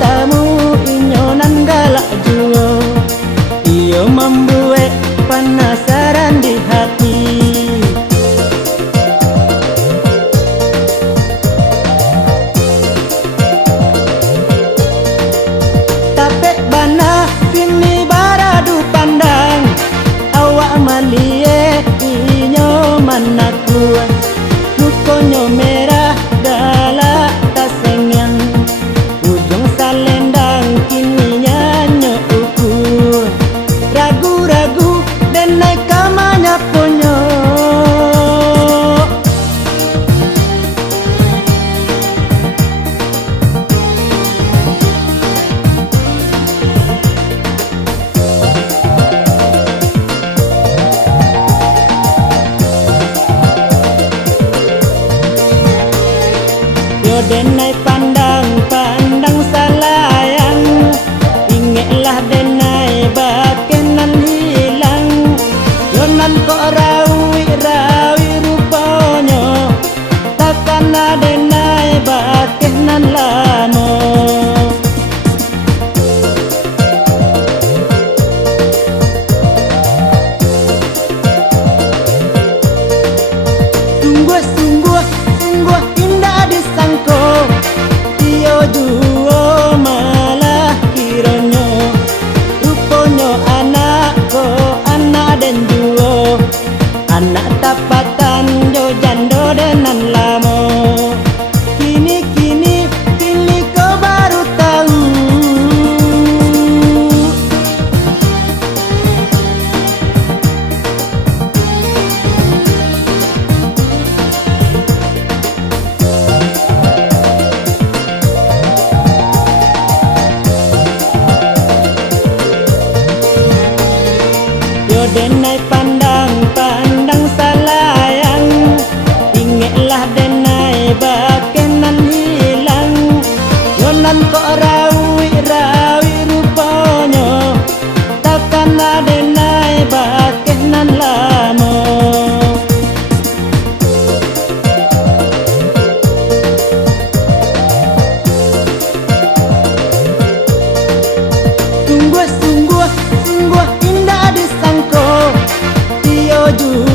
tamu inyonan galak juo, iyo membuat penasaran di hati. Tapek bana kini baradu pandang, awak malie inyo manaku, mukonyo merah galak tasengyang, ujung salendang kini nyanyo ukur, ragu-ragu dan naik kamanya ponyo. Yo denai pandang salayang, ingatlah denai bakenan hilang. Yo nan kok rawi ruponyo, takkan denai bakenan lamo. Sungguh indah disangko, iyo juo malah kironyo, ruponyo anak ko anak dan juo, anak tapatan jo jando denan lamo. Kini ko baru tahu. Yo denai pandang salayang, ingatlah denai bakenan hilang. Yo nan kok rawi ruponyo, takkan denai bakenan lamo. Sungguh indah disangko, iyo juo